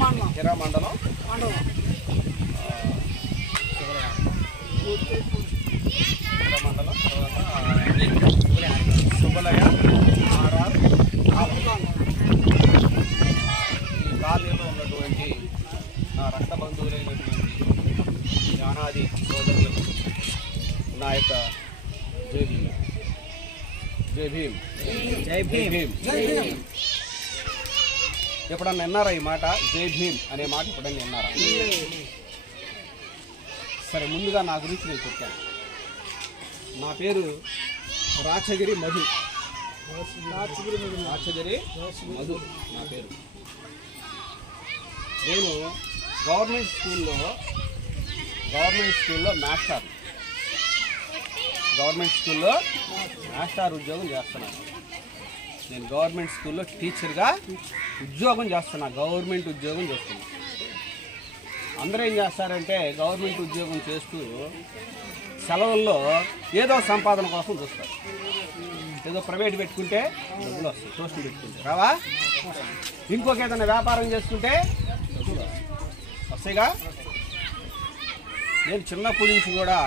మండలం సుబలయ ఆర్ఆర్ ఈ కాలనీలో ఉన్నటువంటి నా రక్త బంధువులైనటువంటి యానాది సోదరులకు నా యొక్క జై భీమ్ జై భీమ్ జై భీమ్ జై భీమ్. ఎప్పుడన్నా విన్నారా ఈ మాట? జై భీమ్ అనే మాట ఎప్పుడన్నా విన్నారా? సరే, ముందుగా నా గురించి నేను చెప్పాను. నా పేరు రాచగిరి మధు. రాచగిరి మధు నా పేరు. నేను గవర్నమెంట్ స్కూల్లో మాస్టర్ ఉద్యోగం చేస్తున్నాను. నేను గవర్నమెంట్ స్కూల్లో టీచర్గా ఉద్యోగం చేస్తున్నా. గవర్నమెంట్ ఉద్యోగం చేస్తున్నా. అందరూ ఏం చేస్తారంటే గవర్నమెంట్ ఉద్యోగం చేస్తూ సెలవుల్లో ఏదో సంపాదన కోసం చూస్తారు. ఏదో ప్రైవేట్ పెట్టుకుంటే డబ్బులు వస్తాయి, ట్యూషన్ పెట్టుకుంటే రావా, ఇంకొక ఏదైనా వ్యాపారం చేసుకుంటే డబ్బులు వస్తాయిగా. నేను చిన్నప్పటి నుంచి కూడా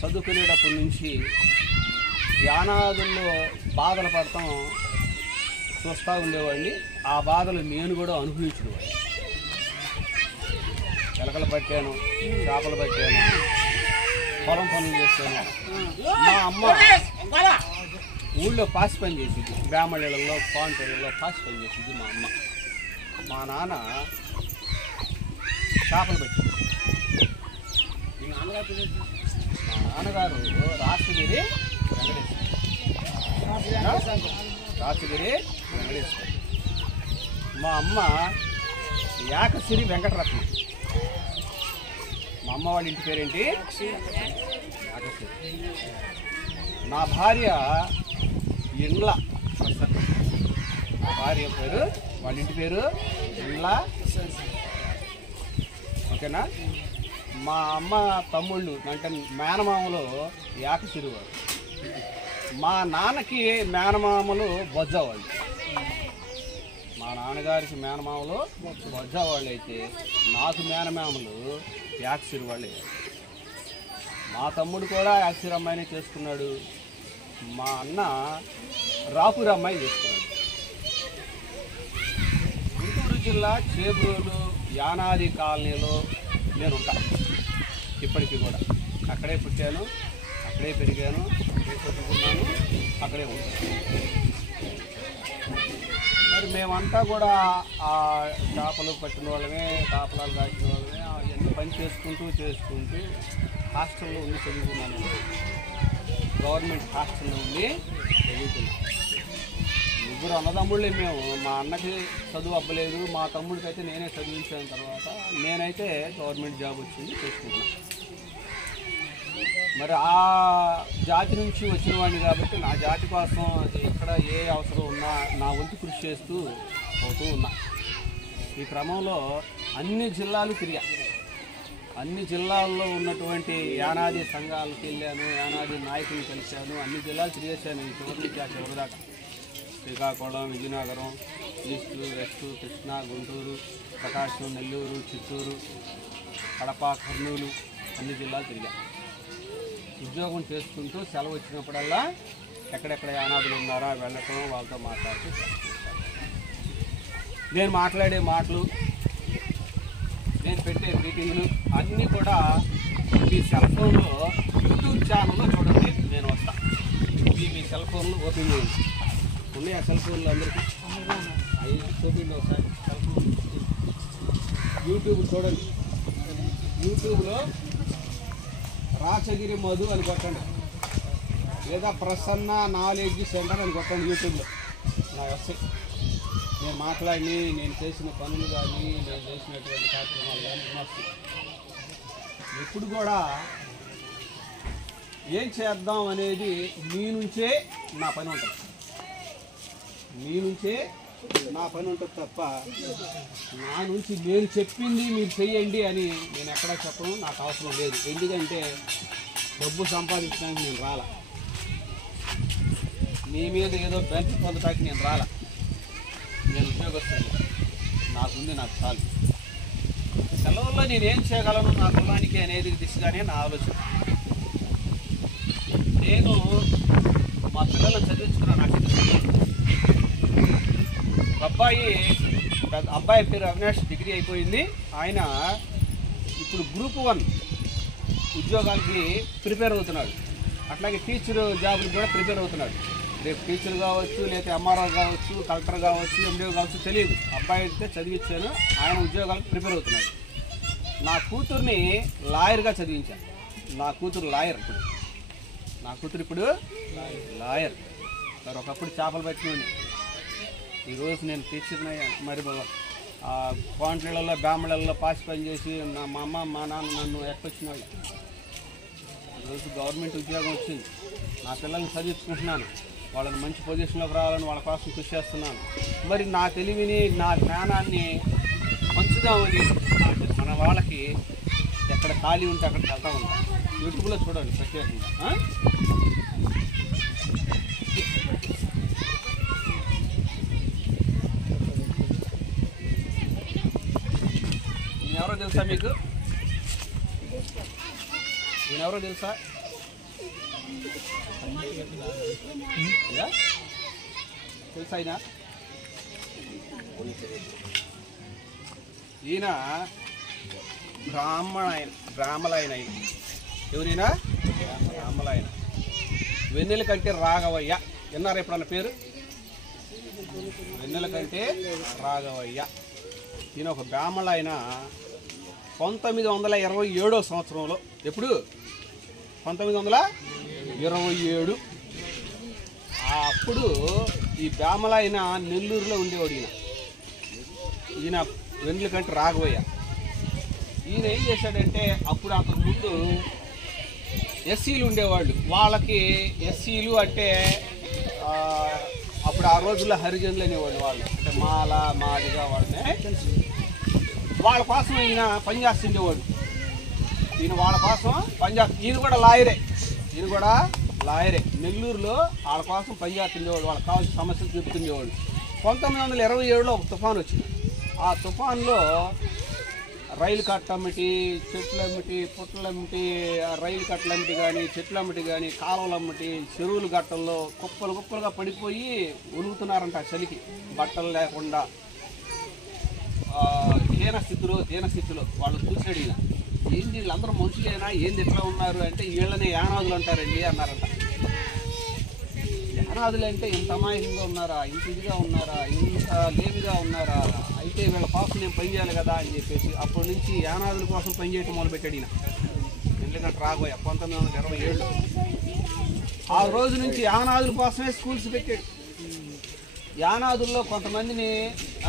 చదువుకునేటప్పటి నుంచి యానాదుల్లో బాధలు పడతాం చూస్తూ ఉండేవాడిని. ఆ బాధలు నేను కూడా అనుభవించేవాడిని. ఎలకలు పట్టాను, చేపలు పట్టాను, పొలం పనులు చేశాను. మా అమ్మ ఊళ్ళో పాసి పని చేసేది, బ్రాహ్మణులలో పాంటూళ్ళలో పాసి పని చేసేది మా అమ్మ. మా నాన్న చేపలు పట్టింది. మా నాన్నగారు రాచగిరి వెంకటేశ్వర. మా అమ్మ యాకసిరి వెంకటరత్నం. మా అమ్మ వాళ్ళ ఇంటి పేరేంటి? యాకసిరి. నా భార్య ఇండ్ల ప్రసన్న. నా భార్య పేరు, వాళ్ళ ఇంటి పేరు ఇండ్ల. ఓకేనా? మా అమ్మ తమ్ముళ్ళు అంటే మేనమామలు యాకసిరి వారు. మా నాన్నకి మేనమామలు బొజ్జావాళ్ళు. మా నాన్నగారికి మేనమామలు బొజ్జావాళ్ళు అయితే నాకు మేనమామలు యాకసిరి వాళ్ళు. మా తమ్ముడు కూడా యాకసిరి అమ్మాయిని చేసుకున్నాడు. మా అన్న రాపూర్ అమ్మాయి చేసుకున్నాడు. గుంటూరు జిల్లా చేబ్రోలు యానాది కాలనీలో నేను ఉంటాను ఇప్పటికీ కూడా. అక్కడే పుట్టాను, అక్కడే పెరిగాను, అక్కడే చదువుకున్నాను, అక్కడే ఉంటాను. మరి మేమంతా కూడా ఆ చేపలు పట్టిన వాళ్ళమే, కాపలాలు కాసిన వాళ్ళమే, అవన్నీ పని చేసుకుంటూ హాస్టల్లో ఉండి చదువుకున్నాను. గవర్నమెంట్ హాస్టల్లో ఉండి చదువుకున్నాను. ముగ్గురు అన్నదమ్ముళ్ళే మేము. మా అన్నకి చదువు అవ్వలేదు, మా తమ్ముడికి అయితే నేనే చదివించిన తర్వాత నేనైతే గవర్నమెంట్ జాబ్ వచ్చింది చేసుకుంటున్నాను. మరి ఆ జాతి నుంచి వచ్చిన వాడిని కాబట్టి నా జాతి కోసం ఎక్కడ ఏ అవసరం ఉన్నా నా వంతు కృషి చేస్తూ పోతూ ఉన్నా. ఈ క్రమంలో అన్ని జిల్లాలు తిరిగా. అన్ని జిల్లాల్లో ఉన్నటువంటి యానాది సంఘాలకు వెళ్ళాను, యానాది నాయకులు కలిశాను. అన్ని జిల్లాలు తిరిగేశాను ఈ చివరి నుంచి ఆ చివరి దాకా. శ్రీకాకుళం, విజయనగరం, ఈస్ట్, వెస్ట్, కృష్ణా, గుంటూరు, ప్రకాశం, నెల్లూరు, చిత్తూరు, కడప, కర్నూలు అన్ని జిల్లాలు తిరిగా. ఉద్యోగం చేసుకుంటూ సెలవు వచ్చినప్పుడల్లా ఎక్కడెక్కడ యానాదులు ఉన్నారా వెళ్ళటం, వాళ్ళతో మాట్లాడుతూ నేను మాట్లాడే మాటలు, నేను పెట్టే మీటింగ్లు అన్నీ కూడా మీ సెల్ ఫోన్లో యూట్యూబ్ ఛానల్లో చూడండి. నేను వస్తాను. మీ సెల్ ఫోన్లు ఓపెన్ చేయండి. ఉన్నాయా సెల్ ఫోన్లు అందరికీ? ఓపెన్ ఒకసారి సెల్ ఫోన్ యూట్యూబ్ చూడండి. యూట్యూబ్లో రాచగిరి మధు అని కొట్టండి, లేదా ప్రసన్న నాలెడ్జ్ సెంటర్ అని కొట్టండి. యూట్యూబ్లో నా వస్తాయి. నేను మాట్లాడి నేను చేసిన పనులు కానీ నేను చేసినటువంటి కార్యక్రమాలు కానీ వస్తాయి. ఎప్పుడు కూడా ఏం చేద్దాం అనేది మీ నుంచే నా పని ఉంటుంది. మీ నుంచే నా పని ఉంటుంది తప్ప నా నుంచి నేను చెప్పింది మీరు చెయ్యండి అని నేను ఎక్కడా చెప్పను. నాకు అవసరం లేదు. ఎందుకంటే డబ్బు సంపాదించడానికి నేను రాలా, మీ మీద ఏదో బెంచ్ పొందటానికి నేను రాలా. నేను ఉద్యోగస్తుని, నాకుంది నాకు చాలు. సెలవుల్లో నేనేం చేయగలను నా కులానికి అనేది దిశగానే నా ఆలోచన. నేను మా పిల్లలను చదివించుకున్న నాకైతే అబ్బాయి పేరు అవినాష్, డిగ్రీ అయిపోయింది. ఆయన ఇప్పుడు గ్రూప్ 1 ఉద్యోగాలకి ప్రిపేర్ అవుతున్నాడు. అట్లాగే టీచర్ జాబ్కి కూడా ప్రిపేర్ అవుతున్నాడు. రేపు టీచర్ కావచ్చు, లేకపోతే ఎంఆర్ఓ కావచ్చు, కలెక్టర్ కావచ్చు, ఎండిఓ కావచ్చు, తెలియదు. అబ్బాయి అయితే చదివించాను, ఆయన ఉద్యోగాలకు ప్రిపేర్ అవుతున్నాడు. నా కూతుర్ని లాయర్గా చదివించాను. నా కూతురు లాయర్ ఇప్పుడు. నా కూతురు ఇప్పుడు లాయర్. మరి ఒకప్పుడు చేపలు పట్టినోని, ఈరోజు నేను టీచర్ని అయ్యాను. మరి క్వాంట్రీలలో బ్యామిళ్ళల్లో పాసి పని చేసి మా అమ్మ మా నాన్న నన్ను ఎక్కొచ్చిన వాళ్ళు. ఈరోజు గవర్నమెంట్ ఉద్యోగం వచ్చింది. నా పిల్లల్ని చదివించుకుంటున్నాను. వాళ్ళని మంచి పొజిషన్లోకి రావాలని వాళ్ళ కోసం కృషి చేస్తున్నాను. మరి నా తెలివిని, నా జ్ఞానాన్ని పంచుదామని మన వాళ్ళకి ఎక్కడ ఖాళీ ఉంటే అక్కడికి వెళ్తా ఉంటాం. యూట్యూబ్లో చూడండి ప్రత్యేకంగా. ఎవరో తెలుసా మీకు? నేనెవరో తెలుసా? తెలుసా ఆయన? ఈయన బ్రాహ్మలాయన. ఎవరైనా బ్రాహ్మలాయన. వెన్నెల కంటే రాఘవయ్య. విన్నారా ఎప్పుడన్న పేరు? వెన్నెల కంటే రాఘవయ్య. ఈయన ఒక బ్రాహ్మలాయన. 1927 సంవత్సరంలో, ఎప్పుడు 1927 అప్పుడు ఈ బ్రాహ్మలాయన నెల్లూరులో ఉండేవాడు. ఈయన వెన్నెల కంటే రాఘవయ్య. ఈయన ఏం చేశాడంటే, అప్పుడు అంతకుముందు ఎస్సీలు ఉండేవాళ్ళు. వాళ్ళకి ఎస్సీలు అంటే అప్పుడు ఆ రోజుల్లో హరిజనులు అనేవాళ్ళు. వాళ్ళు అంటే మాల మాదిగా వాళ్ళనే. వాళ్ళ కోసం ఈయన పనిచేస్తుండేవాడు. ఈయన వాళ్ళ కోసం ఈయన కూడా లాయరే. నెల్లూరులో వాళ్ళ కోసం పనిచేస్తుండేవాడు. వాళ్ళకి కావాల్సిన సమస్యలు చెబుతుండేవాడు. 1927లో ఒక తుఫాను వచ్చింది. ఆ తుఫాన్లో రైలు కట్టమ్మటి, చెట్లమ్మటి, పుట్టలమ్మటి, రైలు కట్టలమ్మటి కానీ, చెట్లమ్మటి కానీ, కాలువలమ్మటి, చెరువులు గట్టల్లో కుప్పలుగా పడిపోయి ఉరుగుతున్నారంట చలికి. బట్టలు లేకుండా దీనస్థితిలో వాళ్ళు చూసాడు. ఈయన ఏంటి వీళ్ళందరూ మనుషులేనా, ఏంది ఎట్లా ఉన్నారు అంటే, వీళ్ళని యానాదులు అంటారండి అన్నారంట. యానాదులు అంటే ఇంత అమాయకంగా ఉన్నారా, ఇంత ఇదిగా ఉన్నారా, ఇంత లేమిగా ఉన్నారా, అయితే వీళ్ళ కోసం నేను పనిచేయాలి కదా అని చెప్పేసి అప్పటి నుంచి యానాదుల కోసం పనిచేయటం మొదలుపెట్టాడు ఈయన. ఎందుకంటే రాఘవయ్య 1927 ఆ రోజు నుంచి యానాదుల కోసమే స్కూల్స్ పెట్టాడు. యానాదుల్లో కొంతమందిని,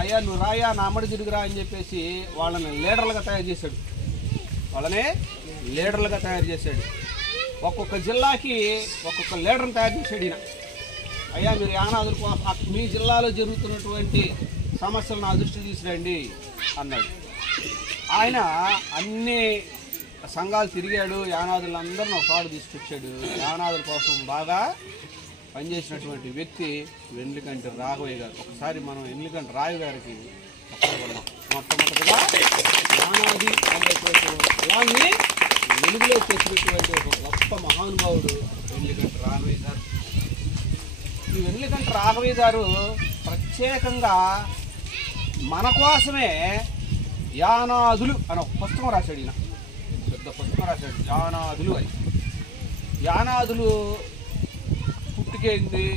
అయ్యా నువ్వు రాయా నా అమ్మడి తిరుగురా అని చెప్పేసి వాళ్ళని లీడర్లుగా తయారు చేశాడు. ఒక్కొక్క జిల్లాకి ఒక్కొక్క లీడర్ని తయారు చేశాడు ఈయన. అయ్యా మీరు యానాదుల కోసం మీ జిల్లాలో జరుగుతున్నటువంటి సమస్యలు నా దృష్టికి తీసుకురండి అన్నాడు. ఆయన అన్ని సంఘాలు తిరిగాడు. యానాదులందరిని ఒక పాడు తీసుకొచ్చాడు. యానాదుల కోసం బాగా పనిచేసినటువంటి వ్యక్తి వెన్నెల కంటే రాఘవయ్య గారు. ఒకసారి మనం వెన్నెల కంటే రాఘవ గారికి మొట్టమొదటిగా యానాది అనేటువంటి కులాన్ని వెలుగులో చేసినటువంటి ఒక గొప్ప మహానుభావుడు వెన్నెల కంటే రాఘవయ్య గారు. ఈ వెన్నెల కంటే రాఘవయ్య గారు ప్రత్యేకంగా మన కోసమే యానాదులు అని ఒక పుస్తకం రాశాడు. ఈయన పెద్ద పుస్తకం రాశాడు, యానాదులు అని. యానాదులు పుట్టుకేంది,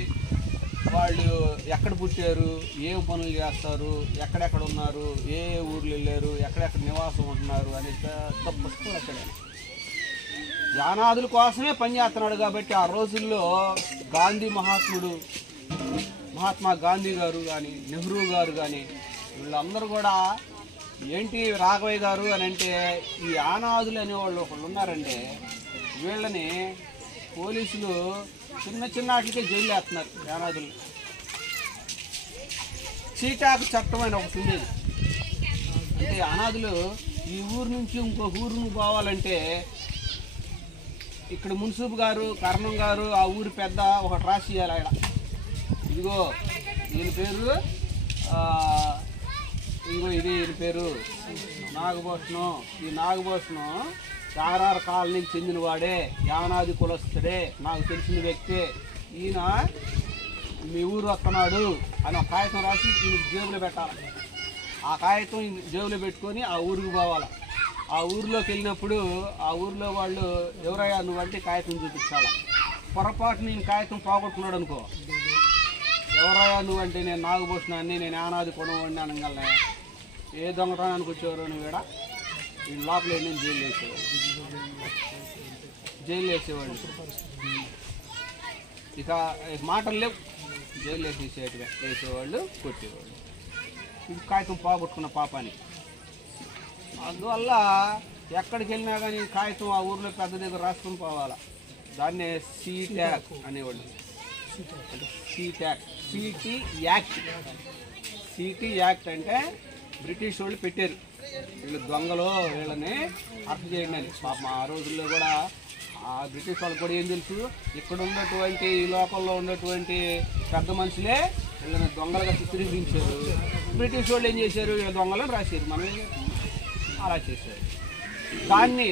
వాళ్ళు ఎక్కడ పుట్టారు, ఏ పనులు చేస్తారు, ఎక్కడెక్కడ ఉన్నారు, ఏ ఊర్లు వెళ్ళారు, ఎక్కడెక్కడ నివాసం ఉంటున్నారు అనే పెద్ద పుస్తకం రాశాడు. యానాదుల కోసమే పనిచేస్తున్నాడు. కాబట్టి ఆ రోజుల్లో మహాత్మా గాంధీ గారు కానీ, నెహ్రూ గారు కానీ, వీళ్ళందరూ కూడా ఏంటి రాఘవయ్య గారు అని అంటే, ఈ యానాదులు అనేవాళ్ళు ఒకళ్ళు ఉన్నారంటే వీళ్ళని పోలీసులు చిన్న వాటికే జైలు వేస్తున్నారు. యానాదులు చీటాకు చట్టం అని ఒకటి ఉండేది. అంటే యానాదులు ఈ ఊరు నుంచి ఇంకో ఊరును పోవాలంటే ఇక్కడ మున్సిపు గారు, కరణం గారు, ఆ ఊరి పెద్ద ఒకటి రాసి ఇవ్వాలి. ఆయన ఇదిగో ఈయన పేరు ఇగో ఇది ఈయన పేరు నాగభూషణం. ఈ నాగభూషణం చారార కాలనీకి చెందిన వాడే, యానాది కులస్తుడే, నాకు తెలిసిన వ్యక్తే. ఈయన మీ ఊరు వస్తున్నాడు అని ఒక కాగితం రాసి ఈయన జేబులో పెట్టాలి. ఆ కాగితం జేబులో పెట్టుకొని ఆ ఊరికి పోవాలి. ఆ ఊరిలోకి వెళ్ళినప్పుడు ఆ ఊరిలో వాళ్ళు ఎవరయ్యా నువ్వంటే కాగితం చూపించాలి. పొరపాటు నేను కాగితం పోగొట్టుకున్నాడు అనుకో, ఎవరయ్యా నువ్వంటే నేను నాగభూషణాన్ని, నేను యానాది కులవాడిని అనగలనే. ఏ దొంగతనానికి వచ్చేవారు నువ్వు ఇక్కడ ఈ లోపల నేను జైలు వేసేవాళ్ళు. ఇక మాటలు లేవు, జైలు వేసేవాళ్ళు, కొట్టేవాళ్ళు. ఇది కాగితం పోగొట్టుకున్న పాపానికి. అందువల్ల ఎక్కడికి వెళ్ళినా కానీ కాగితం ఆ ఊర్లో పెద్ద దగ్గర రాసుకుని పోవాలా. దాన్నే సీ ట్యాగ్ అనేవాళ్ళు. అంటే C tag, city act. City act అంటే బ్రిటిష్ వాళ్ళు పెట్టారు. వీళ్ళు దొంగలు, వీళ్ళని అర్థం చేయండి అని. పాపం ఆ రోజుల్లో కూడా ఆ బ్రిటిష్ వాళ్ళకి కూడా ఏం తెలుసు, ఇక్కడ ఉన్నటువంటి ఈ లోకల్లో ఉన్నటువంటి పెద్ద మనుషులే వీళ్ళని దొంగలుగా చిత్రీకరించారు. బ్రిటిష్ వాళ్ళు ఏం చేశారు, వీళ్ళ దొంగలను రాశారు, మనం అలా చేశారు. దాన్ని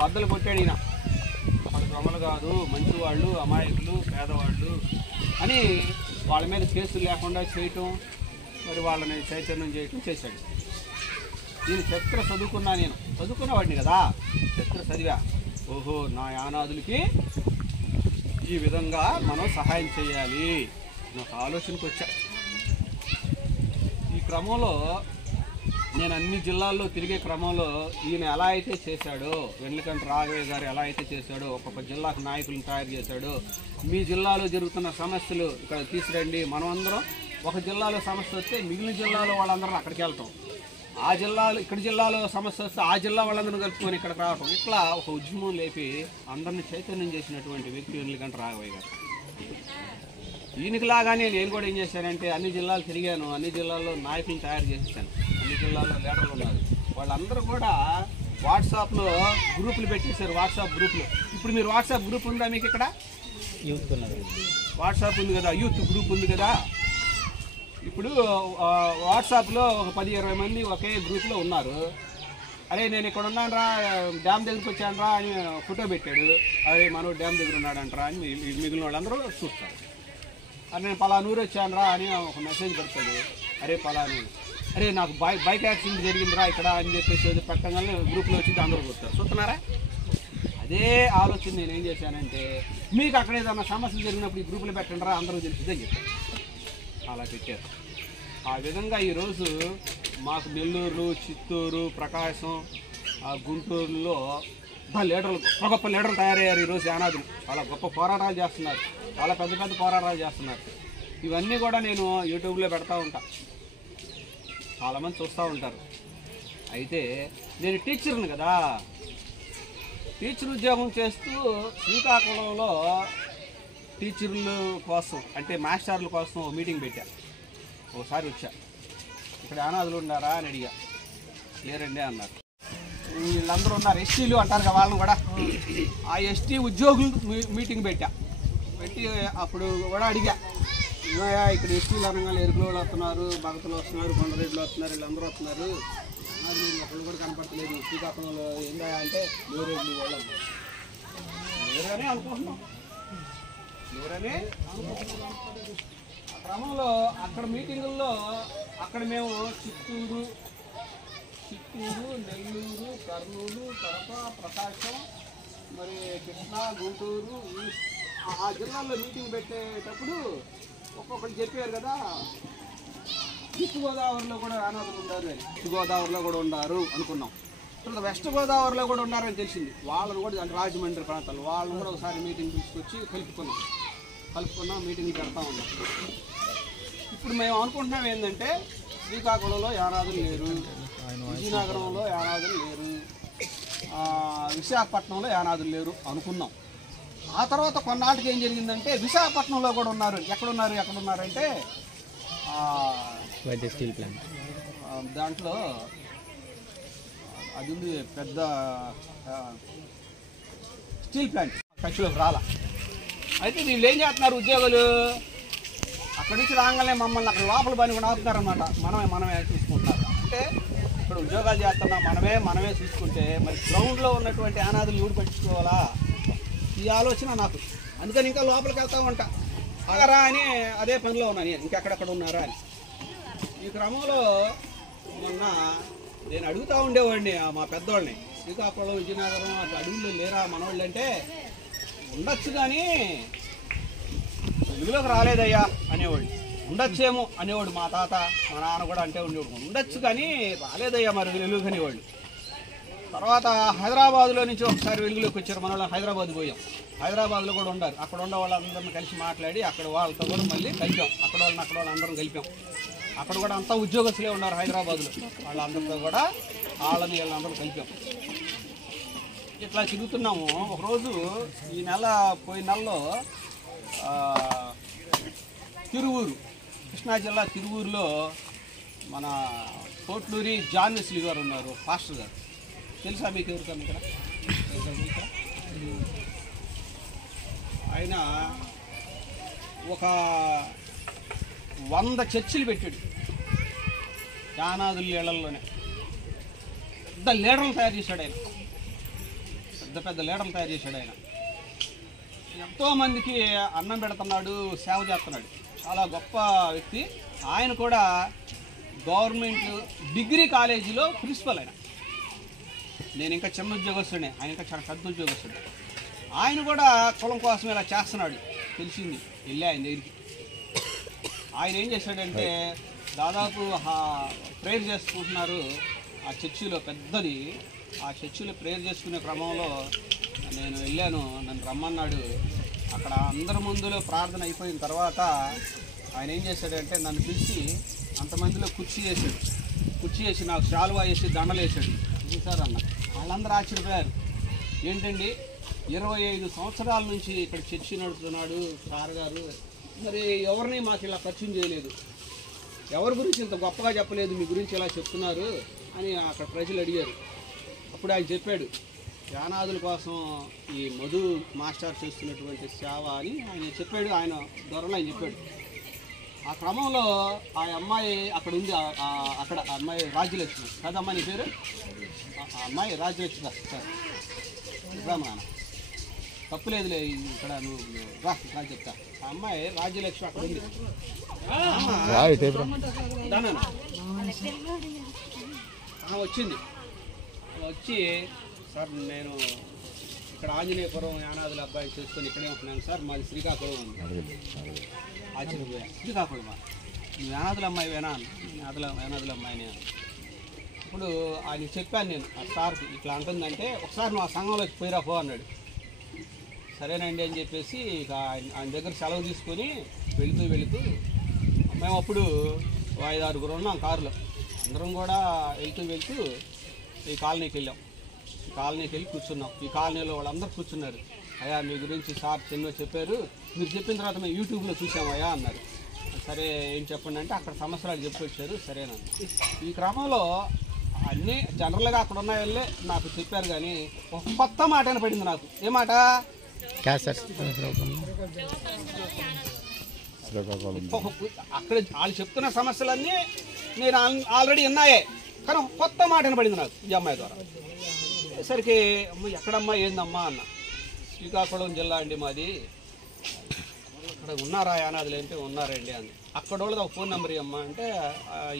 బద్దలు కొట్టాడు ఈయన. వాళ్ళ దొంగలు కాదు, మంచివాళ్ళు, అమాయకులు, పేదవాళ్ళు అని వాళ్ళ మీద కేసులు లేకుండా చేయటం, మరి వాళ్ళని చైతన్యం చేయటం చేశాడు. నేను చరిత్ర చదువుకున్నా, నేను చదువుకున్నవాడిని కదా, చరిత్ర చదివా. ఓహో, నా యానాదులకి ఈ విధంగా మనం సహాయం చేయాలి నాకు ఆలోచనకు వచ్చా. ఈ క్రమంలో నేను అన్ని జిల్లాల్లో తిరిగే క్రమంలో ఈయన ఎలా అయితే చేశాడో, వెన్నెలకంటి రాఘవయ్య గారు ఎలా అయితే చేశాడో, ఒక్కొక్క జిల్లాకు నాయకులను తయారు చేశాడో, మీ జిల్లాలో జరుగుతున్న సమస్యలు ఇక్కడ తీసుకురండి. మనం అందరం ఒక జిల్లాలో సమస్య వస్తే మిగిలిన జిల్లాలో వాళ్ళందరం అక్కడికి వెళ్తాం. ఆ జిల్లాలో ఇక్కడ జిల్లాలో సమస్య వస్తే ఆ జిల్లా వాళ్ళందరూ కలుపుకొని ఇక్కడికి రావటం. ఇట్లా ఒక ఉద్యమం లేపి అందరినీ చైతన్యం చేసినటువంటి వ్యక్తి వెన్నెలకంటి రాఘవయ్య గారు. ఈయనకిలాగానే నేను కూడా ఏం చేశానంటే అన్ని జిల్లాలు తిరిగాను, అన్ని జిల్లాల్లో నాయకులను తయారు చేసేసాను, అన్ని జిల్లాల్లో లీడర్లు ఉన్నారు. వాళ్ళందరూ కూడా వాట్సాప్లో గ్రూపులు పెట్టేశారు, వాట్సాప్ గ్రూపులు. ఇప్పుడు మీరు వాట్సాప్ గ్రూప్ ఉందా మీకు? ఇక్కడ యూత్ వాట్సాప్ ఉంది కదా, యూత్ గ్రూప్ ఉంది కదా. ఇప్పుడు వాట్సాప్లో ఒక 10-20 మంది ఒకే గ్రూప్లో ఉన్నారు. అరే నేను ఇక్కడ ఉన్నాను రా, డ్యామ్ దగ్గరికి వచ్చాను రా అని ఫోటో పెట్టాడు. అరే మనోడు డ్యామ్ దగ్గర ఉన్నాడంటరా అని మిగిలిన వాళ్ళందరూ చూస్తారు. అని నేను పలానూరు వచ్చాను రా అని ఒక మెసేజ్ పెడతాడు. అరే పలానూరు, అరే నాకు బైక్ యాక్సిడెంట్ జరిగిందిరా ఇక్కడ అని చెప్పేసి పెట్టగానే గ్రూప్లో వచ్చి అందరూ చూస్తారు. చూస్తున్నారా? అదే ఆలోచన నేను ఏం చేశానంటే, మీకు అక్కడ ఏదన్నా సమస్యలు జరిగినప్పుడు ఈ గ్రూపులు పెట్టండి రా, అందరూ తెలిసిందని చెప్పాను. అలా పెట్టారు. ఆ విధంగా ఈరోజు మాకు నెల్లూరు, చిత్తూరు, ప్రకాశం, గుంటూరులో లీడర్లు, గొప్ప గొప్ప లీడర్లు తయారయ్యారు. ఈరోజు యానాదులు చాలా గొప్ప పోరాటాలు చేస్తున్నారు, చాలా పెద్ద పెద్ద పోరాటాలు చేస్తున్నారు. ఇవన్నీ కూడా నేను యూట్యూబ్లో పెడతా ఉంటా, చాలామంది చూస్తూ ఉంటారు. అయితే నేను టీచర్ని కదా, టీచర్ ఉద్యోగం చేస్తూ శ్రీకాకుళంలో టీచర్ల కోసం అంటే మాస్టర్ల కోసం మీటింగ్ పెట్టా. ఒకసారి వచ్చా, ఇక్కడ యానాదులు ఉన్నారా అని అడిగా. లేరండి అన్నారు. వీళ్ళందరూ ఉన్నారు, ఎస్టీలు అంటారు కదా వాళ్ళని కూడా. ఆ ఎస్టీ ఉద్యోగులు మీటింగ్ పెట్టి అప్పుడు కూడా అడిగా, ఇక్కడ ఎస్టీలు అనగా ఎరుకుల వాళ్ళు వస్తున్నారు, భగతులు వస్తున్నారు, కొండరెడ్లు వస్తున్నారు, వీళ్ళందరూ వస్తున్నారు, మరి మీరు ఒకళ్ళు కూడా కనపడతలేదు శ్రీకాకుళంలో ఏందా అంటే లేరెడ్లు వాళ్ళు అన్నారు. లేరనే అనుకుంటున్నాం, లేరనే అనుకుంటున్నాం. ఆ క్రమంలో అక్కడ మీటింగుల్లో అక్కడ మేము చిత్తూరు, నెల్లూరు, కర్నూలు, కడప, ప్రకాశం, మరి కృష్ణా, గుంటూరు, ఆ జిల్లాల్లో మీటింగ్ పెట్టేటప్పుడు ఒక్కొక్కరు చెప్పారు కదా, ఈస్ట్ గోదావరిలో కూడా యానాదులు ఉన్నారు అని. ఈస్ట్ గోదావరిలో కూడా ఉన్నారు అనుకున్నాం. తర్వాత వెస్ట్ గోదావరిలో కూడా ఉన్నారని తెలిసింది. వాళ్ళని కూడా అంటే రాజమండ్రి ప్రాంతాలు వాళ్ళని కూడా ఒకసారి మీటింగ్ తీసుకొచ్చి కలుపుకున్నాం, మీటింగ్ పెడతా ఉన్నాం. ఇప్పుడు మేము అనుకుంటున్నాం ఏంటంటే శ్రీకాకుళంలో యానాదులు లేరు, విజయనగరంలో యానాదులు లేరు, విశాఖపట్నంలో యానాదులు లేరు అనుకున్నాం. ఆ తర్వాత కొన్నాళ్ళకి ఏం జరిగిందంటే విశాఖపట్నంలో కూడా ఉన్నారు. ఎక్కడున్నారంటే స్టీల్ ప్లాంట్ దాంట్లో అది ఉంది, పెద్ద స్టీల్ ప్లాంట్ ఖర్చులోకి రాలా. అయితే వీళ్ళు ఏం చేస్తున్నారు, ఉద్యోగులు అక్కడి నుంచి రాగానే మమ్మల్ని అక్కడ లోపల పని కూడా ఆపుతారన్నమాట. మనమే చూసుకుంటున్నారు. అంటే ఇక్కడ ఉద్యోగాలు చేస్తున్నాం మనమే చూసుకుంటే మరి గ్రౌండ్లో ఉన్నటువంటి అనాథులు ఎవరు పట్టించుకోవాలా ఈ ఆలోచన నాకు. అందుకని ఇంకా లోపలికి వెళ్తా ఉంటా అగరా అని అదే పనిలో ఉన్నాను నేను, ఇంకెక్కడెక్కడ ఉన్నారా అని. ఈ క్రమంలో మొన్న నేను అడుగుతూ ఉండేవాడిని మా పెద్దవాళ్ళని, శ్రీకాకుళం విజయనగరం అటు అడవుల్లో లేరా మనవాళ్ళు అంటే, ఉండొచ్చు కానీ వెలుగులోకి రాలేదయ్యా అనేవాళ్ళు. ఉండొచ్చేమో అనేవాడు మా తాత మా నాన్న కూడా అంటే ఉండేవాడు, ఉండొచ్చు కానీ రాలేదయ్యా మరి వెలుగు అనేవాళ్ళు. తర్వాత హైదరాబాద్లో నుంచి ఒకసారి వెలుగులోకి వచ్చారు మన వాళ్ళు. హైదరాబాద్ పోయాం, హైదరాబాద్లో కూడా ఉండారు. అక్కడ ఉన్న వాళ్ళందరిని కలిసి మాట్లాడి అక్కడ వాళ్ళతో కూడా మళ్ళీ కలిపాం, అక్కడ వాళ్ళందరం కలిపాం. అక్కడ కూడా అంతా ఉద్యోగస్తులే ఉన్నారు హైదరాబాద్లో, వాళ్ళందరితో కూడా వాళ్ళని వీళ్ళందరూ కలిపాం. ఇట్లా తిరుగుతున్నాము. ఒకరోజు ఈ పోయిన నెలలో తిరువూరు, కృష్ణా జిల్లా తిరువూరులో మన కోట్లూరి జాన్ వెస్లీ గారు ఉన్నారు, పాస్టర్ గారు. తెలుసా మీకు ఎవరికన్నా ఇక్కడ? ఆయన ఒక 100 చర్చిలు పెట్టాడు యానాదుల నీళ్ళల్లోనే. పెద్ద లీడర్లు తయారు చేశాడు ఆయన, పెద్ద లీడర్లు తయారు చేశాడు ఆయన. ఎంతోమందికి అన్నం పెడుతున్నాడు, సేవ చేస్తున్నాడు. చాలా గొప్ప వ్యక్తి. ఆయన కూడా గవర్నమెంట్ డిగ్రీ కాలేజీలో ప్రిన్సిపల్. నేను ఇంకా చిన్న ఉద్యోగస్తుడే, ఆయన ఇంకా చాలా పెద్ద ఉద్యోగస్తుడు. ఆయన కూడా కులం కోసం ఇలా చేస్తున్నాడు తెలిసింది. వెళ్ళి ఆయన దగ్గరికి ఆయన ఏం చేశాడంటే, దాదాపు ప్రేయర్ చేసుకుంటున్నారు ఆ చర్చిలో పెద్దది. ఆ చర్చిలో ప్రేయర్ చేసుకునే క్రమంలో నేను వెళ్ళాను, నన్ను రమ్మన్నాడు. అక్కడ అందరి ముందులో ప్రార్థన అయిపోయిన తర్వాత ఆయన ఏం చేశాడంటే నన్ను పిలిచి అంతమందిలో కుర్చీ చేసి నాకు శాలువా వేసి దండలు వేసాడు. సార్ అన్న, వాళ్ళందరూ ఆశ్చర్యపోయారు. ఏంటండి 25 సంవత్సరాల నుంచి ఇక్కడ చర్చి నడుపుతున్నాడు సార్ గారు, మరి ఎవరిని మాకు ఇలా పరిచయం చేయలేదు, ఎవరి గురించి ఇంత గొప్పగా చెప్పలేదు, మీ గురించి ఇలా చెప్తున్నారు అని అక్కడ ప్రజలు అడిగారు. అప్పుడు ఆయన చెప్పాడు, యానాదుల కోసం ఈ మధు మాస్టర్ చేస్తున్నటువంటి సేవ అని ఆయన చెప్పాడు. ఆయన ధోరణిలో ఆయన చెప్పాడు. ఆ క్రమంలో ఆ అమ్మాయి అక్కడ ఉంది, అక్కడ అమ్మాయి రాజ్యలక్ష్మి కదమ్మా నీ పేరు? ఆ అమ్మాయి రాజ్యలక్ష్మి సార్ నాన్న, తప్పులేదులే, ఇక్కడ నువ్వు రా చెప్తా. ఆ అమ్మాయి రాజ్యలక్ష్మి అక్కడ ఉంది. వచ్చింది, వచ్చి సార్ నేను ఇక్కడ ఆంజనేయపురం యానాదుల అబ్బాయి చేసుకొని ఇక్కడే ఉంటున్నాను సార్, మాది శ్రీకాకుళం ఉంది. ఆశ్చర్యపోయా, శ్రీకాకుళమా, నువ్వు యానాదుల అమ్మాయివేనా? యానాదుల అమ్మాయిని. ఇప్పుడు ఆయన చెప్పాను నేను ఆ సార్కి, ఇట్లా అంటుందంటే ఒకసారి నువ్వు ఆ సంఘంలోకి పోయిరా పో అన్నాడు. సరేనండి అని చెప్పేసి ఇక ఆయన దగ్గర సెలవు తీసుకొని వెళుతూ మేము అప్పుడు 5-6 ఉన్నాం కారులో. అందరం కూడా వెళ్తూ ఈ కాలనీకి వెళ్ళాం. ఈ కాలనీకి వెళ్ళి కూర్చున్నాం. ఈ కాలనీలో వాళ్ళందరూ కూర్చున్నారు. అయ్యా మీ గురించి సార్ చిన్న చెప్పారు, మీరు చెప్పిన తర్వాత మేము యూట్యూబ్లో చూసామయ్యా అన్నారు. సరే ఏం చెప్పండి అంటే అక్కడ సమస్యలు చెప్పి వచ్చారు. సరేనండి. ఈ క్రమంలో అన్నీ జనరల్గా అక్కడ ఉన్న వాళ్ళే నాకు చెప్పారు, కానీ ఒక కొత్త మాట పడింది నాకు. ఏ మాట? అక్కడ వాళ్ళు చెప్తున్న సమస్యలన్నీ నేను ఆల్రెడీ విన్నాయే, కానీ ఒక కొత్త మాట పడింది నాకు ఈ అమ్మాయి ద్వారా. సరికి అమ్మ ఎక్కడమ్మా ఏందమ్మా అన్న. శ్రీకాకుళం జిల్లా అండి మాది, అక్కడ ఉన్నారా యానాదులు అంటే ఉన్నారండి అంది. అక్కడ వాళ్ళది ఒక ఫోన్ నెంబర్ ఇవ్వమ్మా అంటే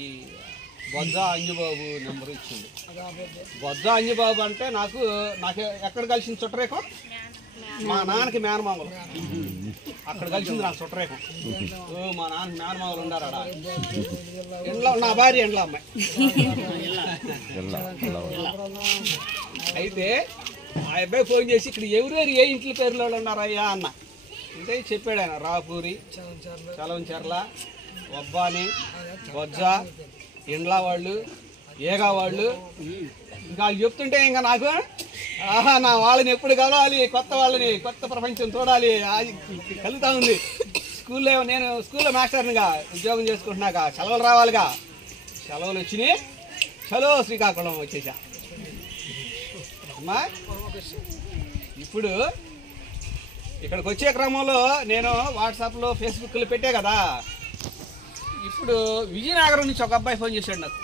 ఈ బొజ్జ అంజుబాబు నెంబర్ ఇచ్చింది. బొజ్జ అంజుబాబు అంటే నాకు ఎక్కడ కలిసింది చుట్టరేఖం? మా నాన్నకి మేనమామలు అక్కడ కలిసింది నాకు చుట్టరేఖం. మా నాన్నకి మేనమామలు ఉండారు అక్కడ. ఎండ్లో నా భార్య ఎండ్ల అమ్మాయి. అయితే ఆ అబ్బాయి ఫోన్ చేసి ఇక్కడ ఎవరెవరు ఏ ఇంట్లో పేర్లో ఉన్నారయ్యా అన్న అంటే చెప్పాడు ఆయన. రాపూరి, చలవంచెర్ల, వబ్బాని, బొజ్జ, ఇండ్ల వాళ్ళు, ఏగా వాళ్ళు. ఇంకా వాళ్ళు చెప్తుంటే ఇంకా నాకు నా వాళ్ళని ఎప్పుడు కలవాలి, కొత్త వాళ్ళని, కొత్త ప్రపంచం చూడాలి కలుగుతూ ఉంది. నేను స్కూల్లో మాస్టర్నిగా ఉద్యోగం చేసుకుంటున్నాక సెలవులు రావాలిగా. సెలవులు వచ్చినాయి, చలో శ్రీకాకుళం వచ్చేసా అమ్మా. ఇప్పుడు ఇక్కడికి వచ్చే క్రమంలో నేను వాట్సాప్లో ఫేస్బుక్లో పెట్టా కదా. ఇప్పుడు విజయనగరం నుంచి ఒక అబ్బాయి ఫోన్ చేశాడు నాకు.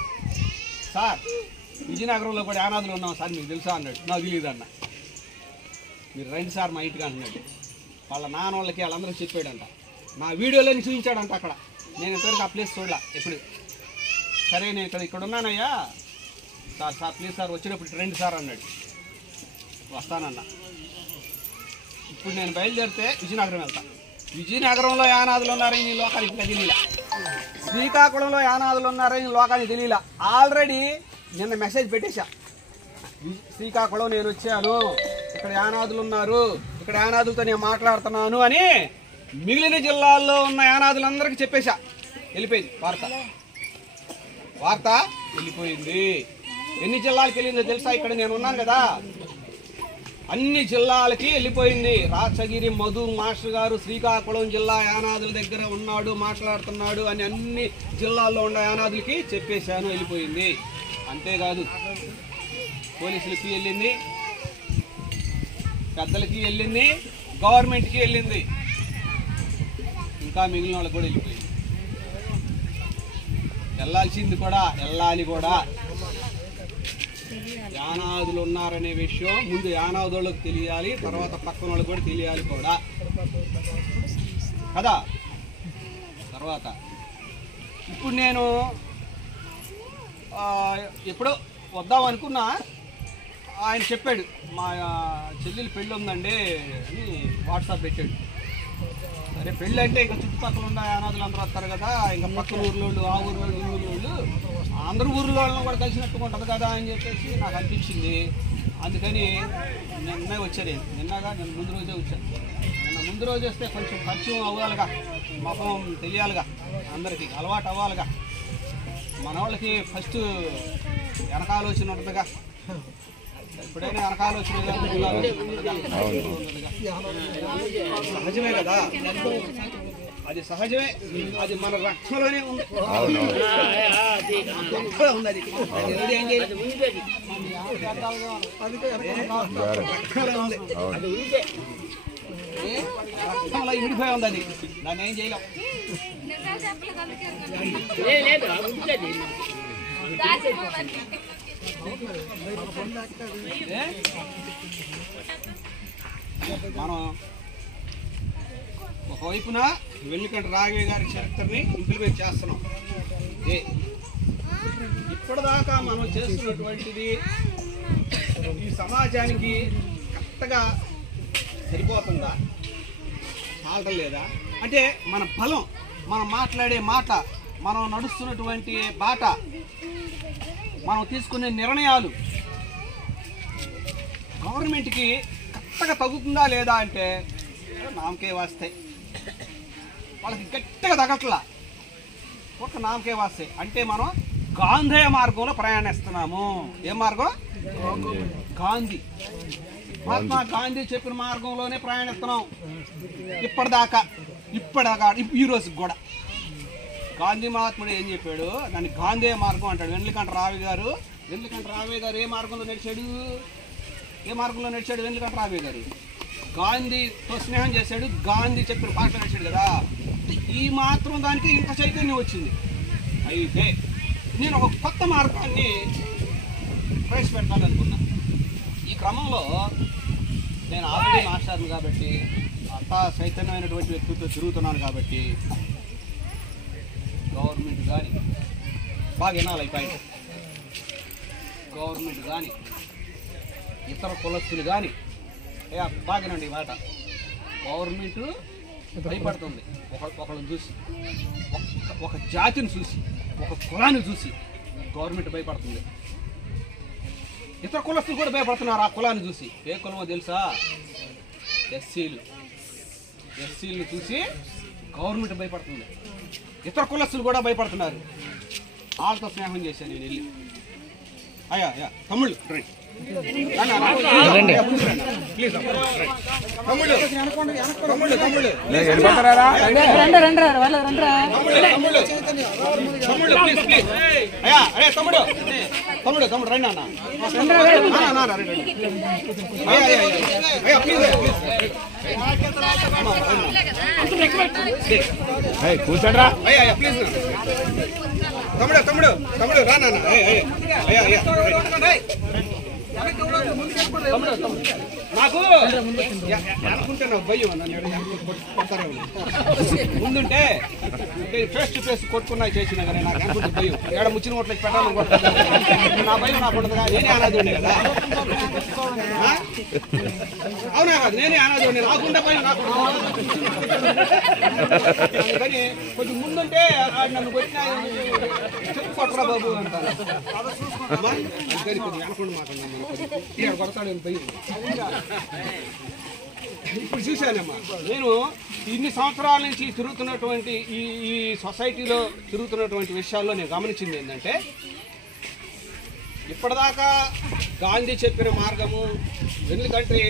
సార్ విజయనగరంలో కూడా యానాదులు ఉన్నాం సార్ మీకు తెలుసా అన్నాడు. నాకు తెలియదు అన్న. మీరు రండి సార్ మా ఇంటికి అంటున్నాడు. వాళ్ళ నాన్న వాళ్ళకి వాళ్ళందరికీ చెప్పాడంట. నా వీడియోలోని చూపించాడంట అక్కడ. నేను ఇంతవరకు ఆ ప్లేస్ చూడలే ఎప్పుడు. సరే నేను ఇక్కడ ఉన్నానయ్యా సార్ ప్లీజ్ సార్ వచ్చేటప్పుడు రండి సార్ అన్నాడు. వస్తానన్నా. ఇప్పుడు నేను బయలుదేరితే విజయనగరం వెళ్తా. విజయనగరంలో యానాదులు ఉన్నారని నీ లోకానికి ఇంకా తెలియలే. శ్రీకాకుళంలో యానాదులు ఉన్నారని లోకానికి తెలియలే. ఆల్రెడీ నిన్న మెసేజ్ పెట్టేశా. శ్రీకాకుళం నేను వచ్చాను, ఇక్కడ యానాదులు ఉన్నారు, ఇక్కడ యానాదులతో నేను మాట్లాడుతున్నాను అని మిగిలిన జిల్లాల్లో ఉన్న యానాదులందరికీ చెప్పేశా. వెళ్ళిపోయింది వార్త వెళ్ళిపోయింది. ఎన్ని జిల్లాలకు వెళ్ళిందో తెలుసా? ఇక్కడ నేను ఉన్నాను కదా, అన్ని జిల్లాలకి వెళ్ళిపోయింది. రాచగిరి మధు మాస్టర్ గారు శ్రీకాకుళం జిల్లా యానాదుల దగ్గర ఉన్నాడు, మాట్లాడుతున్నాడు అని అన్ని జిల్లాల్లో ఉన్న యానాదులకి చెప్పేశాను. వెళ్ళిపోయింది. అంతేకాదు పోలీసులకి వెళ్ళింది, పెద్దలకి వెళ్ళింది, గవర్నమెంట్కి వెళ్ళింది, ఇంకా మిగిలిన వాళ్ళకి కూడా వెళ్ళిపోయింది. వెళ్ళాల్సింది కూడా, వెళ్ళాలి కూడా. యానాదులు ఉన్నారనే విషయం ముందు యానాదులకు తెలియాలి, తర్వాత పక్కన వాళ్ళకి కూడా తెలియాలి కూడా కదా. తర్వాత ఇప్పుడు నేను ఎప్పుడో వద్దాం అనుకున్నా, ఆయన చెప్పాడు మా చెల్లెలు పెళ్ళి ఉందండి అని వాట్సాప్ పెట్టాడు. సరే పెళ్ళి అంటే ఇంకా చుట్టుపక్కల ఉన్న యానాదులు అందరూ వస్తారు కదా, ఇంకా పక్కన ఊర్లోళ్ళు, ఆ ఊర్లోళ్ళు, ఈ ఊర్లోళ్ళు, అందరూ ఊర్లో వాళ్ళని కూడా కలిసినట్టుగా ఉంటుంది కదా అని చెప్పేసి నాకు అనిపించింది. అందుకని నిన్నే వచ్చాను. నిన్న ముందు రోజే వచ్చాను. నిన్న ముందు రోజు వస్తే కొంచెం పరిచయం అవ్వాలిగా, మొహం తెలియాలిగా, అందరికీ అలవాటు అవ్వాలిగా. మన వాళ్ళకి ఫస్ట్ వెనకాలోచన ఉంటుందిగా, ఎప్పుడైనా వెనకాలోచన సహజమే కదా, అది సహజమే, అది మన రక్తంలోనే ఉంది. రక్తంలో ఇమిడిపోయి ఉంది అది, దాన్ని ఏం చేయలేం. మనం ఒకవైపున వెన్నుకంటి రాఘవయ్య గారి చరిత్రని ఇంప్లిమెంట్ చేస్తున్నాం. ఇప్పటిదాకా మనం చేస్తున్నటువంటిది ఈ సమాజానికి కరెక్ట్గా సరిపోతుందా, చాలటం లేదా? అంటే మన బలం, మనం మాట్లాడే మాట, మనం నడుస్తున్నటువంటి బాట, మనం తీసుకునే నిర్ణయాలు గవర్నమెంట్కి కరెక్ట్గా తగ్గుతుందా లేదా అంటే నామకే వాస్తాయి. వాళ్ళకి గట్టిగా తగ్గట్లా, ఒక నామకే వాస్తాయి. అంటే మనం గాంధీ మార్గంలో ప్రయాణిస్తున్నాము. ఏ మార్గం? గాంధీ, మహాత్మా గాంధీ చెప్పిన మార్గంలోనే ప్రయాణిస్తున్నాం ఇప్పటిదాకా. ఈ రోజుకి కూడా గాంధీ మహాత్ముడు ఏం చెప్పాడు? దాన్ని గాంధీ మార్గం అంటాడు. వెన్నుకంటి రాఘవయ్య గారు ఏ మార్గంలో నడిచాడు? వెన్నుకంటి రాఘవయ్య గారు గాంధీతో స్నేహం చేశాడు, గాంధీ చెప్పిన భాష నడిచాడు కదా. ఈ మాత్రం దానికి ఇంత చైతన్యం వచ్చింది. అయితే నేను ఒక కొత్త మార్గాన్ని ప్రవేశపెట్టాలనుకున్నా. ఈ క్రమంలో నేను ఆల్రెడీ మాస్టర్ని కాబట్టి, అంత చైతన్యమైనటువంటి వ్యక్తులతో తిరుగుతున్నాను కాబట్టి, గవర్నమెంట్ కానీ బాగా వినాలి అయిపోయింది. గవర్నమెంట్ కానీ ఇతర కులస్తులు కానీ బాగానండి ఈ మాట. గవర్నమెంట్ భయపడుతుంది ఒకళ్ళని చూసి, ఒక జాతిని చూసి, ఒక కులాన్ని చూసి గవర్నమెంట్ భయపడుతుంది. ఇతర కులస్తులు కూడా భయపడుతున్నారు ఆ కులాన్ని చూసి. ఏ కులమో తెలుసా? ఎస్సీలను చూసి గవర్నమెంట్ భయపడుతుంది. ఇతర కులస్తులు కూడా భయపడుతున్నారు. వాళ్ళతో స్నేహం చేశాను నేను వెళ్ళి. అయ్యా తమ్ముళ్ళు రండి, ప్లీజ్ తమ్ముళ్ళు, ప్లీజ్ అయ్యా తమ్ముడు రండి అన్న, కూర్చోండి రా, ప్లీజ్ తమ్ముడు తమ్ముడు తమ్ముడు రా నాన్న నాకు అనుకుంటున్నావు భయం ముందుంటే ఫేస్ టు ఫేస్ కొట్టుకున్నా చేసినా కానీ నాకు అనుకుంటే భయం ఏడ ముచ్చిన ఓట్లు పెట్టాలని నా భయం నాకు ఉండదుగా నేనే అనాథుడిని కదా అవునా కాదు నేనే అనాథుడిని నాకుంటే భయం నాకు కానీ కొంచెం ముందుంటే నన్ను కొట్టినా చెప్పు కొట్టరా బాబు అంటారు అందుకని కొంచెం అనుకోండి మాట్లాడినా కొడతాడు భయం ఇప్పుడు చూశానమ్మా నేను ఇన్ని సంవత్సరాల నుంచి తిరుగుతున్నటువంటి ఈ సొసైటీలో తిరుగుతున్నటువంటి విషయాల్లో నేను గమనించింది ఏంటంటే ఇప్పటిదాకా గాంధీ చెప్పిన మార్గము ఎందుకంటే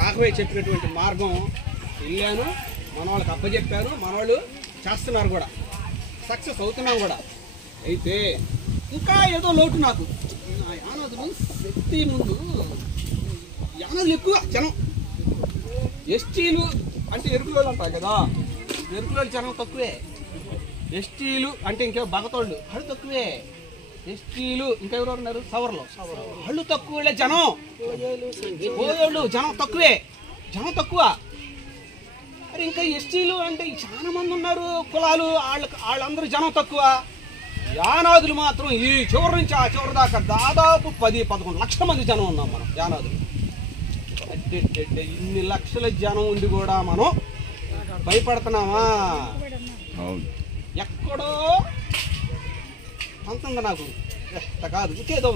రాఘవయ్య చెప్పినటువంటి మార్గం వెళ్ళాను మన వాళ్ళకి అప్పచెప్పాను మన వాళ్ళు చేస్తున్నారు కూడా సక్సెస్ అవుతున్నాం కూడా అయితే ఇంకా ఏదో లోటు నాకు యానాదులు శక్తి ముందు యానాదులు ఎక్కువ జనం ఎస్టీలు అంటే ఎరుకులోళ్ళు అంటారు కదా ఎరుకులోళ్ళు జనం తక్కువే ఎస్టీలు అంటే ఇంకే బగతోళ్ళు వాళ్ళు తక్కువే ఎస్టీలు ఇంకా ఎవరు ఉన్నారు సవర్లు వాళ్ళు తక్కువే జనం ఓయోళ్ళు జనం తక్కువే జనం తక్కువ మరి ఇంకా ఎస్టీలు అంటే చాలా మంది ఉన్నారు కులాలు వాళ్ళందరూ జనం తక్కువ యానాదులు మాత్రం ఈ చివరి నుంచి ఆ చివరి దాకా దాదాపు 10-11 లక్షల మంది జనం ఉన్నాం మనం యానాదులు ఇన్ని లక్షల జనం ఉండి కూడా మనం భయపడుతున్నామా ఎక్కడో అంతుంది నాకు కాదు ఇంకేదో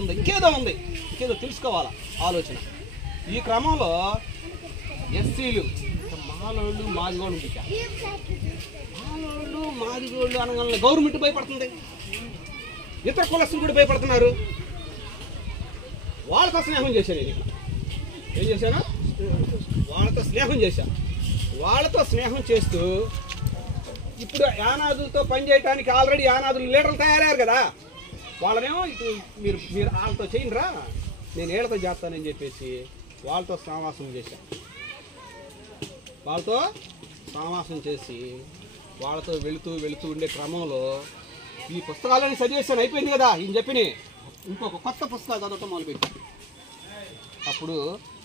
ఇంకేదో తెలుసుకోవాలా ఆలోచన ఈ క్రమంలో ఎస్సీలు మాలోళ్ళు మాదిగోళ్ళు మాలోళ్ళు మాదిగోళ్ళు అనగానే గవర్నమెంట్ భయపడుతుంది ఇతర కులస్తులు కూడా భయపడుతున్నారు వాళ్ళతో స్నేహం చేశాను నేను ఏం చేశాను వాళ్ళతో స్నేహం చేస్తూ ఇప్పుడు యానాదులతో పనిచేయడానికి ఆల్రెడీ యానాదులు లీడర్లు తయారయ్యారు కదా వాళ్ళనేమో ఇటు మీరు వాళ్ళతో చేయండిరా నేను ఏళ్ళతో చేస్తానని చెప్పేసి వాళ్ళతో సమావాసం చేసి వాళ్ళతో వెళుతూ ఉండే క్రమంలో ఈ పుస్తకాలని చదివేస్తాను అయిపోయింది కదా ఈయన చెప్పిన ఇంకొక కొత్త పుస్తకాలు చదవటం మొదలుపెట్టాను అప్పుడు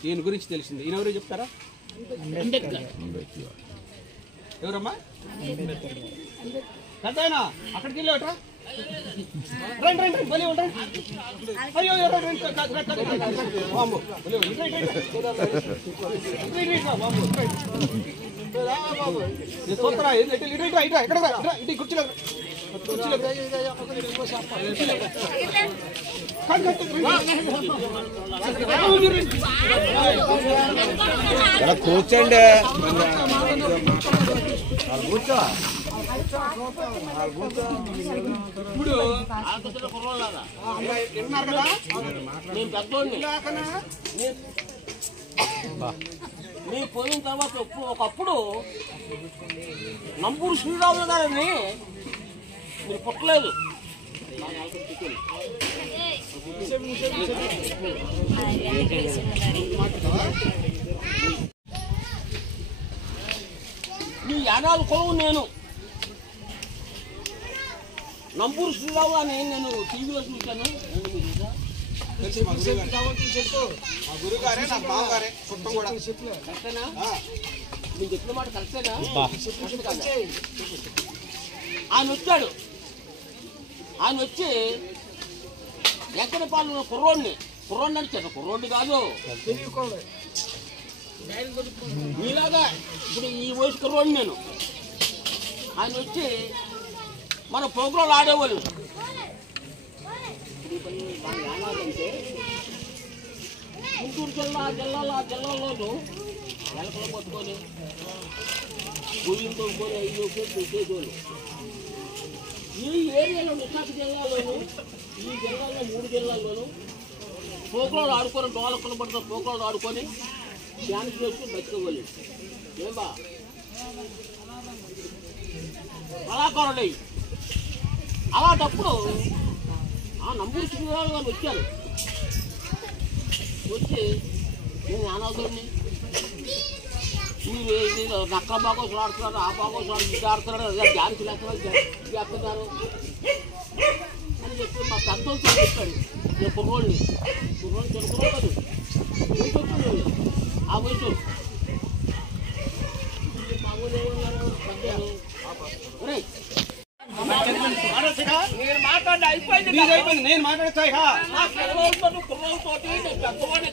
ఈయన గురించి తెలిసింది ఈయన ఎవరు చెప్తారా ఎవరమ్మా పెద్దయినా అక్కడికి వెళ్ళేవట్రా రండి బలి ఉంటాయి అయ్యో ఇంటి కుర్చీలో కూర్చోండి ఇప్పుడు మీరు పోయిన తర్వాత ఒకప్పుడు నంబూరు శ్రీరాములు గారిని మీరు పుట్టలేదు మీ యానాలు కొలువు నేను నంబూరు శ్రీరాము అని నేను టీవీలో చూశాను మా గురుగారే నా బావగారే చుట్టం కూడా కరెక్టేనా నేను చెప్పిన మాట కరెక్టేనా ఆయన వచ్చాడు ఆయన వచ్చి ఎక్కడపాలు కుర్రోడిని నడిచాడు కుర్రోడిని కాదు మీలాగా ఇప్పుడు ఈ వయసు కుర్రోడిని నేను ఆయన వచ్చి మన ప్రోగ్రాంలు ఆడేవాళ్ళు ఏనాదంటే గుంటూరు జిల్లాలోనూ ఎలకలు పట్టుకొని గుడిని తోడుకొని 5 పెట్టేసేవాళ్ళు ఈ ఏరియాలో విశాఖ జిల్లాలోను ఈ జిల్లాలో 3 జిల్లాల్లోనూ ప్రోగ్రాంలు ఆడుకొని డోలకులు పడుతున్న ప్రోగ్రాంలు ఆడుకొని డ్యాన్స్ చేస్తూ బతికేవాళ్ళు ఏమా కళాకారులై అలాంటప్పుడు ఆ నంబూరు శ్రీరాములు గారు వచ్చారు వచ్చి నేను అనాథుడిని మీరు నక్కల బాగోసులు ఆడుతున్నారు ఆ బాగోసులు ఇది ఆడుతున్నారు డ్యాన్స్ లెక్కలు చేస్తున్నారు పెద్దోళ్ళతో చెప్పాడు నేను కుర్రోడిని తెలుసుకోలేదు వయసు వచ్చింది ఆ వయసు మామూలు ఏమన్నారు పెద్దోళ్ళు నేను మాట్లాడి అయిపోయింది నేను మాట్లాడతా కుర్రోళ్ళతో పెద్దవాడిని